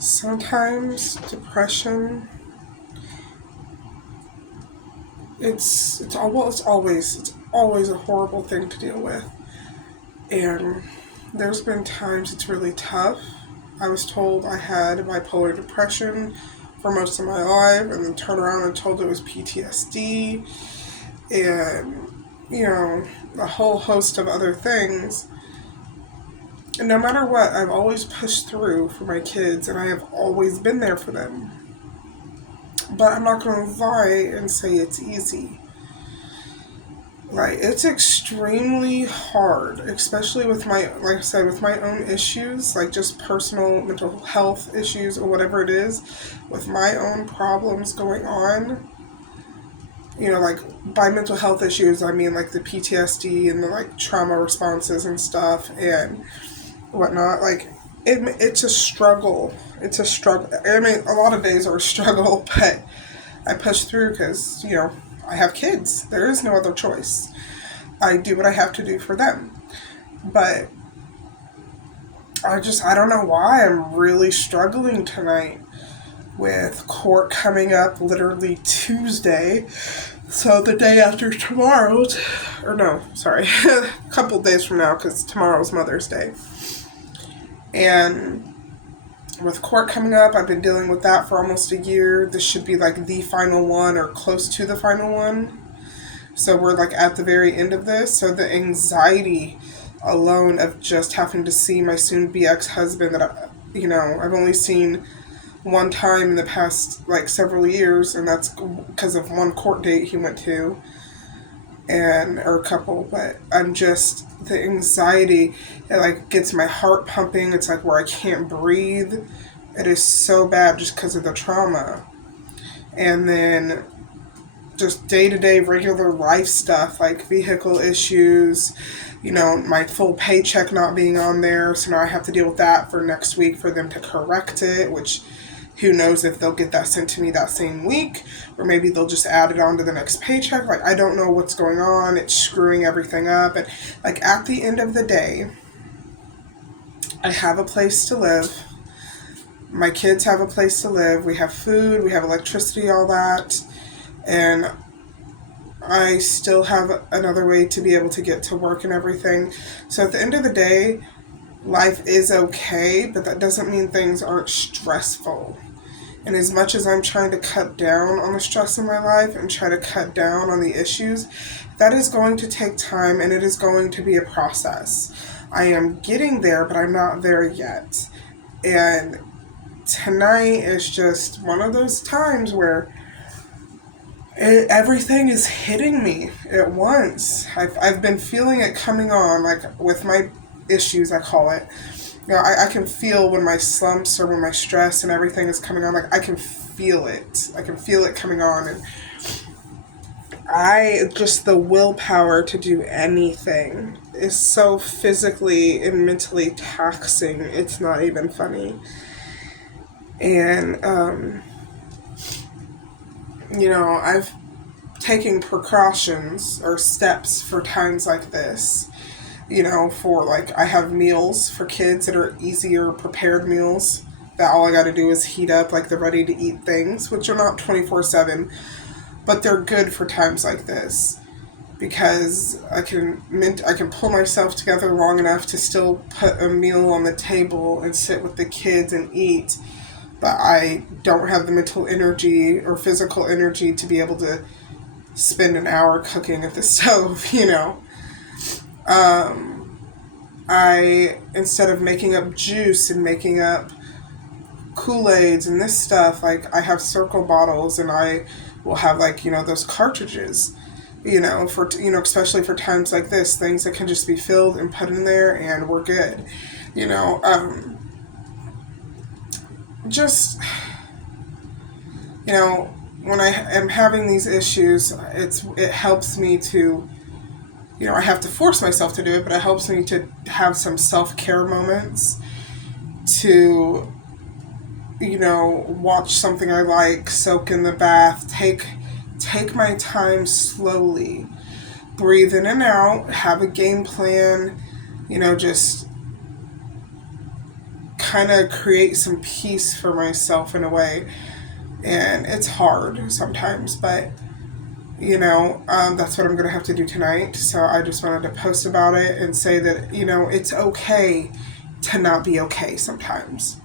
Sometimes depression, it's always a horrible thing to deal with. And there's been times it's really tough. I was told I had bipolar depression for most of my life, and then turned around and told it was PTSD, and a whole host of other things. And no matter what, I've always pushed through for my kids, and I have always been there for them. But I'm not going to lie and say it's easy. Like, it's extremely hard, especially with like I said, with my own issues, like just personal mental health issues or whatever it is, with my own problems going on. Like by mental health issues, I mean like the PTSD and the like trauma responses and stuff and whatnot. Like, it's a struggle. It's a struggle. I mean, a lot of days are a struggle, but I push through because, I have kids. There is no other choice. I do what I have to do for them. But I don't know why I'm really struggling tonight with court coming up literally Tuesday. So the day after tomorrow's, or no, sorry, a couple days from now, because tomorrow's Mother's Day. And with court coming up, I've been dealing with that for almost a year. This should be like the final one or close to the final one. So we're like at the very end of this. So the anxiety alone of just having to see my soon-to-be ex-husband that I've only seen one time in the past like several years, and that's because of one court date he went to, or a couple. But I'm just, the anxiety, it like gets my heart pumping. It's like where I can't breathe. It is so bad just because of the trauma. And then just day-to-day regular life stuff like vehicle issues, my full paycheck not being on there, so now I have to deal with that for next week for them to correct it, which who knows if they'll get that sent to me that same week, or maybe they'll just add it on to the next paycheck. Like, I don't know what's going on. It's screwing everything up. And like at the end of the day, I have a place to live. My kids have a place to live. We have food, we have electricity, all that. And I still have another way to be able to get to work and everything. So at the end of the day, life is okay, but that doesn't mean things aren't stressful. And as much as I'm trying to cut down on the stress in my life and try to cut down on the issues, that is going to take time, and it is going to be a process. I am getting there, but I'm not there yet. And tonight is just one of those times where everything is hitting me at once. I've been feeling it coming on, like with my issues, I call it. I can feel when my slumps or when my stress and everything is coming on. Like, I can feel it. I can feel it coming on. And just the willpower to do anything is so physically and mentally taxing. It's not even funny. And, I've taken precautions or steps for times like this. For like, I have meals for kids that are easier prepared meals that all I got to do is heat up, like the ready to eat things, which are not 24/7, but they're good for times like this because I can pull myself together long enough to still put a meal on the table and sit with the kids and eat, but I don't have the mental energy or physical energy to be able to spend an hour cooking at the stove, instead of making up juice and making up Kool-Aids and this stuff, like I have circle bottles, and I will have like, those cartridges, for, especially for times like this, things that can just be filled and put in there and we're good, just, when I am having these issues, it helps me to, I have to force myself to do it, but it helps me to have some self-care moments, to, watch something I like, soak in the bath, take my time slowly, breathe in and out, have a game plan, just kind of create some peace for myself in a way. And it's hard sometimes, but that's what I'm going to have to do tonight. So I just wanted to post about it and say that, it's okay to not be okay sometimes.